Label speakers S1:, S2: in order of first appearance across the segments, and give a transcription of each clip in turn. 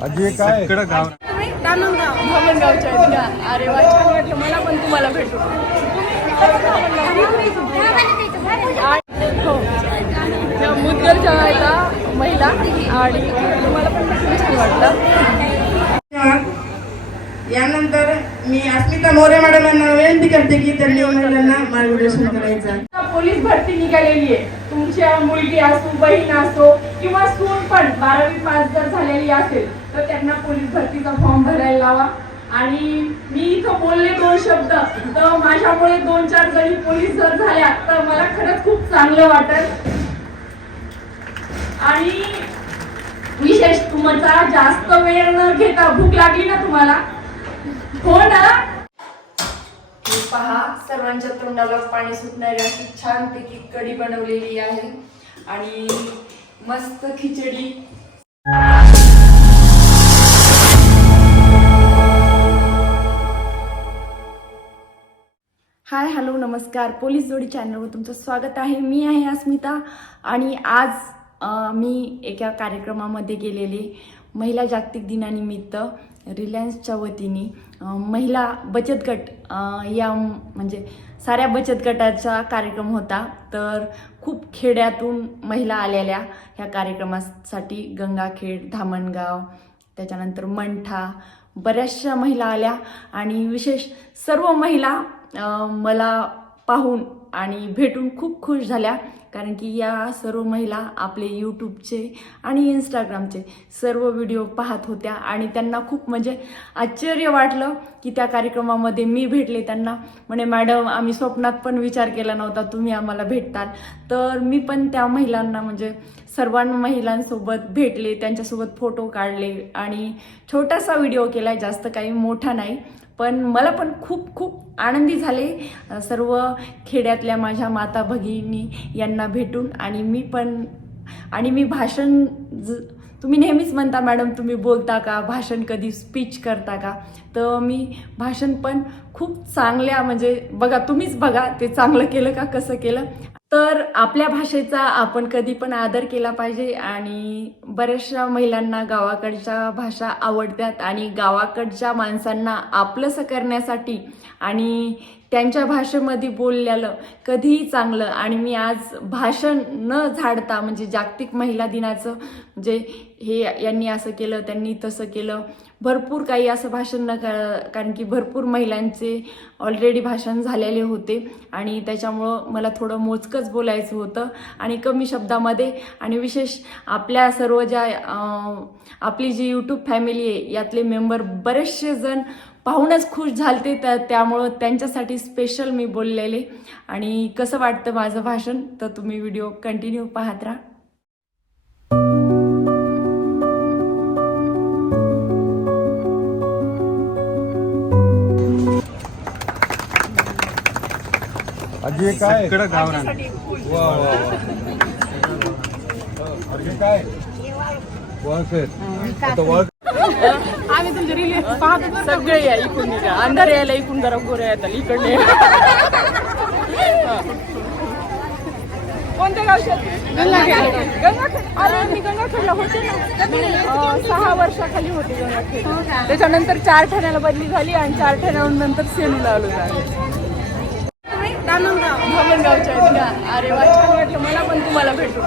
S1: हे काय? सगळं गाव.
S2: दानंदगाव धामणगावच्या आहेत का अरे वा छान वाटलं मला पण तुम्हाला भेटू. आणि- हो. त्या महिला आणि तुम्हाला पण भेटून छान वाटलं. यानंतर मी अस्मिता मोरे मॅडम यांना विनंती करते की त्यांनी महिलांना मार्गदर्शन करायचं. आता पोलीस भरती निघालेली आहे. तुमच्या मुलगी असो बहीण असो किंवा सून पण बारावी पास जर झालेली असेल तर त्यांना पोलीस भरतीचा फॉर्म भरायला लावा. आणि मी इथं बोलले दोन शब्द. तर माझ्यामुळे दोन चार जणी पोलीस जर झाल्या तर मला खरंच खूप चांगलं वाटेल. आणि विशेष तुमचा जास्त वेळ न घेता भूक लागली ना तुम्हाला? हो ना? पहा सर्वांच्या तोंडाला पाणी सुटणारी अशी छानपैकी कढी बनवलेली आहे. आणि मस्त खिचडी. हाय हॅलो नमस्कार. पोलीस जोडी चॅनलवर तुमचं स्वागत आहे. मी आहे अस्मिता आणि आज मी एका कार्यक्रमामध्ये गेलेले महिला जागतिक दिनानिमित्त रिलायन्सच्या वतीने महिला बचत गट या म्हणजे साऱ्या बचत गटाचा कार्यक्रम होता. तर खूप खेड्यातून महिला आलेल्या ह्या कार्यक्रमासाठी गंगाखेड धामणगाव त्याच्यानंतर मंठा बऱ्याचशा महिला आल्या आणि विशेष सर्व महिला मला पाहून आणि भेटून खूप खुश झाल्या. कारण की या सर्व महिला आपले यूट्यूबचे आणि इंस्टाग्रामचे सर्व व्हिडिओ पाहत होत्या. आणि त्यांना खूप म्हणजे आश्चर्य वाटलं की त्या कार्यक्रमामध्ये मी भेटले त्यांना. म्हणे मॅडम आम्ही स्वप्नात पण विचार केला नव्हता. तुम्ही आम्हाला भेटताल. तर मी पण त्या महिलांना म्हणजे सर्वांना महिलांसोबत भेटले त्यांच्यासोबत फोटो काढले. आणि छोटासा व्हिडिओ केला जास्त काही मोठा नाही. पण मला पण खूप खूप आनंदी झाले सर्व खेड्यातल्या माझ्या माता भगिनी यांना भेटून आणि मी पण आणि मी भाषण ज तुम्ही नेहमीच म्हणता मॅडम तुम्ही बोलता का? भाषण कधी स्पीच करता का? तर मी भाषण पण खूप चांगल्या म्हणजे बघा तुम्हीच बघा ते चांगलं केलं का कसं केलं. तर आपल्या भाषेचा आपण कधी पण आदर केला पाहिजे आणि बऱ्याचशा महिलांना गावाकडच्या भाषा आवडतात आणि गावाकडच्या माणसांना आपलंसं करण्यासाठी आणि त्यांच्या भाषेमध्ये बोललेलं कधीही चांगलं. आणि मी आज भाषण न झाडता म्हणजे जागतिक महिला दिनाचं म्हणजे हे यांनी असं केलं त्यांनी तसं केलं. भरपूर काही असं भाषण न कर कारण की भरपूर महिलांचे ऑलरेडी भाषण झालेले होते. आणि त्याच्यामुळं मला थोडं मोजकंच बोलायचं होतं. आणि कमी शब्दामध्ये आणि विशेष आपल्या सर्व ज्या आपली जी यूट्यूब फॅमिली आहे यातले मेंबर बरेचसे जण पाहूनच खुश झालते तर त्यामुळं त्यांच्यासाठी स्पेशल मी बोललेले. आणि कसं वाटतं माझं भाषण? तर तुम्ही व्हिडिओ कंटिन्यू पाहत राहा.
S1: आजी हे काय? हे. काय
S2: आम्ही तुमचे रिलीज पाहतो सगळे या इकडून या अंधार यायला इकडून जरा गोऱ्या येतात इकडले. कोणत्या गावचे? गंगाखेड. गंगाखेड. अरे मी गंगाखेडला होते ना. अं, सहा वर्षाखाली होते गंगाखेड. त्याच्यानंतर चार ठाण्याला बदली झाली आणि चार ठाण्याहून नंतर सेलूला आलो धामणगावच्या का अरे वा मला पण तुम्हाला भेटू.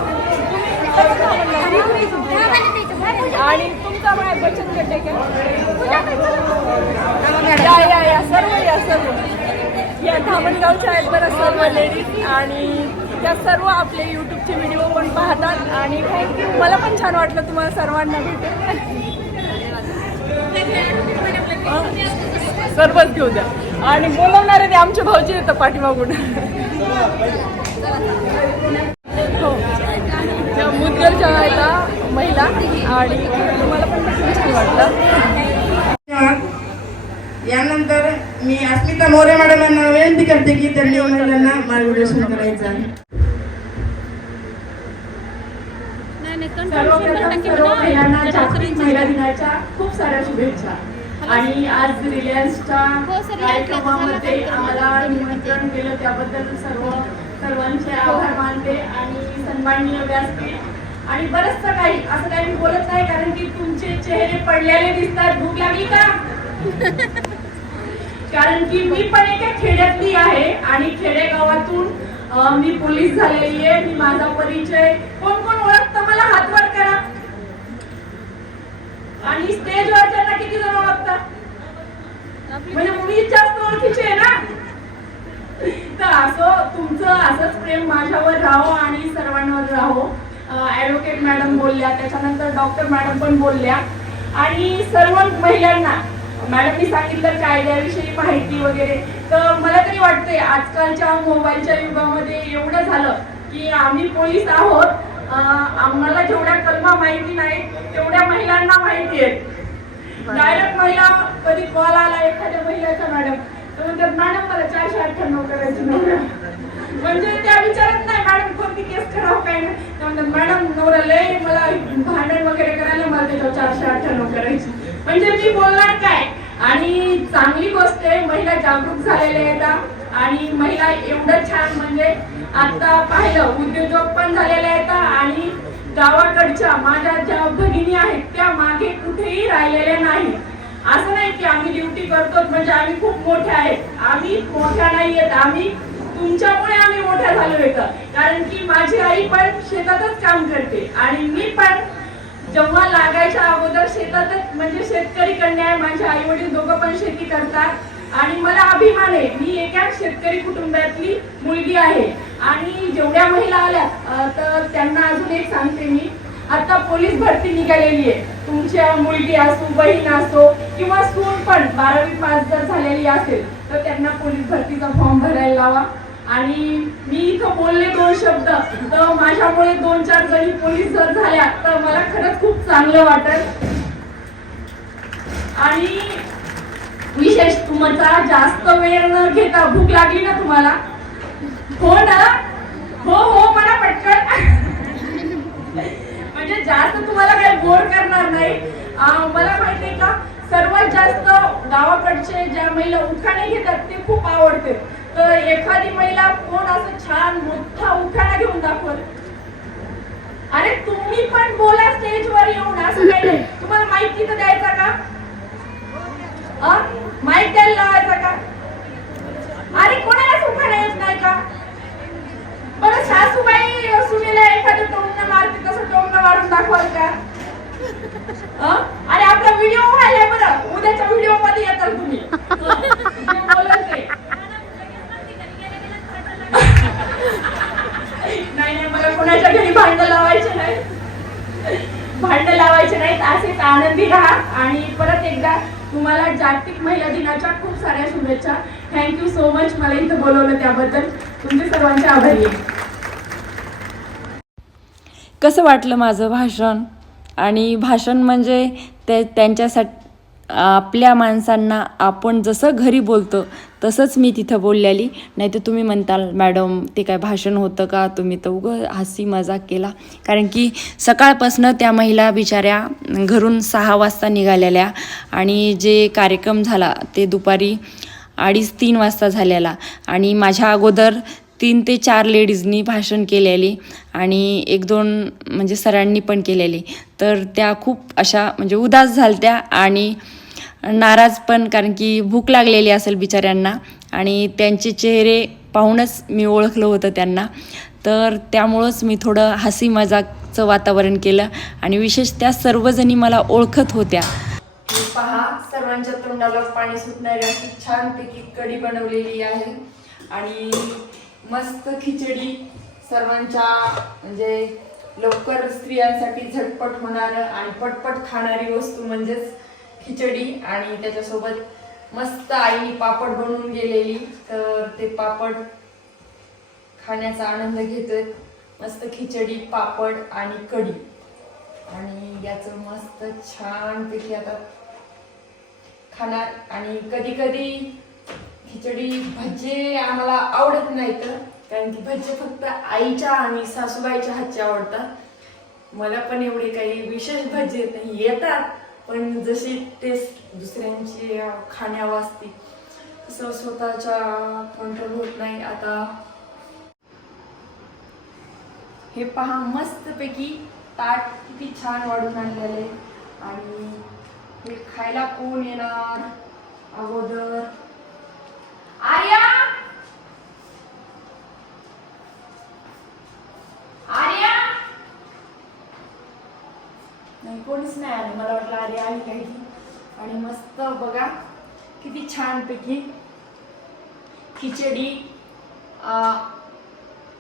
S2: आणि तुमचा माझ्या बचत गट आहे का? या या या सर्व या सर्व. या धामणगावच्या आहेत बरं सर्व लेडीज आणि त्या सर्व आपले यूट्यूबचे व्हिडिओ पण पाहतात. आणि थँक्यू मला पण छान वाटलं तुम्हाला सर्वांना भेटून. सर्वच घेऊ द्या. आणि बोलवणारे ते आमचे भाऊजी येतं पाठीमागून हो त्या मुदगलच्या आहेत हा, महिला आणि तुम्हाला पण छान वाटलं. यानंतर मी अस्मिता मोरे मॅडम यांना विनंती करते की त्यांनी महिलांना मार्गदर्शन करायचं. दिनाच्या खूप साऱ्या शुभेच्छा. आणि आज रिलायन्सच्या हो, कार्यक्रमामध्ये आम्हाला निमंत्रण केलं. त्याबद्दल सर्व सर्वांचे आभार मानते आणि सन्माननीय व्यासपीठ आणि बरंचसं काही असं काही मी बोलत नाही कारण की तुमचे चेहरे पडलेले दिसतात भूक लागली का? कारण की मी पण एका खेड्यातली आहे आणि खेडेगावातून मी पोलीस झालेली आहे मी माझा परिचय कोण कोण ओळखतं मला हात वर करा. आणि स्टेजवर त्यांना किती जण ओळखतात? म्हणजे मुली जास्त ओळखीचे आहे ना? तर असं तुमचं असंच प्रेम माझ्यावर राहो आणि सर्वांवर राहो. ऍडव्होकेट मॅडम बोलल्या त्याच्यानंतर डॉक्टर मॅडम पण बोलल्या. आणि सर्व महिलांना मॅडमनी सांगितलं कायद्याविषयी माहिती वगैरे. तर मला तरी वाटतंय आजकालच्या मोबाईलच्या युगामध्ये एवढं झालं की आम्ही पोलीस आहोत. आम्हाला जेवढ्या कलमा माहिती नाही तेवढ्या महिलांना माहिती आहेत डायरेक्ट महिला कधी कॉल आला एखाद्या महिलाचा मॅडम तर म्हणतात मॅडम मला चारशे अठ्ठ्याण्णव करायची नवरा म्हणजे त्या विचारत नाही मॅडम कोणती केस करावं काय नाही म्हणतात मॅडम नवरा लय मला भांडण वगैरे करायला मला त्याच्यावर चारशे अठ्ठ्याण्णव करायची. म्हणजे मी बोलणार काय? आणि चांगली गोष्ट आहे महिला जागरूक झालेल्या आहेत आणि महिला एवढं छान म्हणजे आता पाहिलं उद्योजक पण झालेले आहेत आणि गावाकडच्या माझ्या ज्या भगिनी आहेत त्या मागे कुठेही राहिलेल्या नाही. असं नाही की आम्ही ड्युटी करतो म्हणजे आम्ही खूप मोठ्या आहेत. आम्ही मोठ्या नाही आहेत. आम्ही तुमच्यामुळे आम्ही मोठ्या झालो इथं. कारण की माझी आई पण शेतातच काम करते आणि मी पण जेव्हा लागायच्या अगोदर शेतातच म्हणजे शेतकरी कन्या आहे माझे आई वडील दोघं पण शेती करतात. आणि मला अभिमान आहे. मी एका शेतकरी कुटुंबातली मुलगी आहे. आणि जेवढ्या महिला आल्या तर त्यांना अजून एक सांगते मी. आता पोलीस भरती निघालेली आहे. तुमच्या मुलगी असो बहीण असो किंवा सून पण बारावी पास जर झालेली असेल तर त्यांना पोलीस भरतीचा फॉर्म भरायला लावा. आणि मी इथं बोलले दोन शब्द तर माझ्यामुळे दोन चार जणी पोलीस जर झाल्या तर मला खरंच खूप चांगलं वाटत आणि विशेष तुमचा जास्त वेळ न घेता भूक लागली ना तुम्हाला? हो ना? हो हो मला पटकन. म्हणजे जास्त तुम्हाला काही बोर करणार नाही. मला माहिती आहे का सर्वात जास्त गावाकडचे ज्या महिला उखाणे घेतात ते खूप आवडते. तर एखादी महिला कोण असं छान मोठा उखाणा घेऊन दाखवल अरे तुम्ही पण बोला स्टेजवर येऊन असं काही नाही. तुम्हाला माहिती तिथं द्यायचा का? माईक द्यायला लावायचा का? अरे कोण उखाणा येत नाही का बरं सासूबाई सुनेला एखादं टोमणं मारते तसं टोमणं मारून दाखवाल का? अरे आपला व्हिडिओ व्हायलाय बरं. उद्याच्या व्हिडिओमध्ये येताल तुम्ही. नाही. मला कोणाच्या घरी भांडण लावायचे नाही भांडण लावायचे नाहीत. असेच आनंदी राहा. आणि परत एकदा तुम्हाला जागतिक महिला दिनाच्या खूप साऱ्या शुभेच्छा. थँक्यू सो मच मला इथं बोलवलं त्याबद्दल. तुमचे सर्वांचे आभारी आहे. कसं वाटलं माझं भाषण? आणि भाषण म्हणजे ते त्यांच्यासाठी आपल्या माणसांना आपण जसं घरी बोलतो तसंच मी तिथं बोललेली. नाही तर तुम्ही म्हणताल मॅडम ते काय भाषण होतं का? तुम्ही तर उगं हसी मजाक केला. कारण की सकाळपासनं त्या महिला बिचाऱ्या घरून सहा वाजता निघालेल्या. आणि जे कार्यक्रम झाला ते दुपारी अडीच तीन वाजता झालेला. आणि माझ्या अगोदर तीन ते चार लेडीजनी भाषण केलेली आणि एक दोन म्हणजे सरांनी पण केलेली. तर त्या खूप अशा म्हणजे उदास झालत्या आणि नाराज पण कारण की भूक लागलेली असेल बिचाऱ्यांना आणि त्यांचे चेहरे पाहूनच मी ओळखलं होतं त्यांना. तर त्यामुळंच मी थोडं हसी मजाकचं वातावरण केलं आणि विशेष त्या सर्वजणी मला ओळखत होत्या. पहा सर्वांच्या तोंडाला पाणी सुटणारी अशी छानपैकी कढी बनवलेली आहे. आणि मस्त खिचडी सर्वांच्या म्हणजे लवकर स्त्रियांसाठी झटपट होणार आणि पटपट खाणारी वस्तू म्हणजेच खिचडी आणि त्याच्यासोबत मस्त आई पापड बनवून गेलेली तर ते पापड खाण्याचा आनंद घेतोय. मस्त खिचडी पापड आणि कढी. आणि याचं मस्त छानपैकी आता खाणार. आणि कधी कधी खिचडी भजे आम्हाला आवडत नाहीत कारण की भजे फक्त आईच्या आणि सासूबाईच्या हातचे आवडतात. मला पण एवढे काही विशेष भजे नाही येतात. पण जशी टेस्ट दुसऱ्यांची खाण्यावर असते तसं स्वतःच्या कंट्रोल होत नाही. आता हे पहा मस्तपैकी ताट किती छान वाढून आणलेले. आणि हे खायला कोण येणार? अगोदर नाही कोणीच नाही आले. मला वाटलं अरे आली काही आणि मस्त बघा किती छानपैकी खिचडी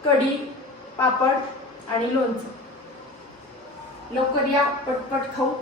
S2: कढी पापड आणि लोणचं. लवकर या पटपट खाऊ.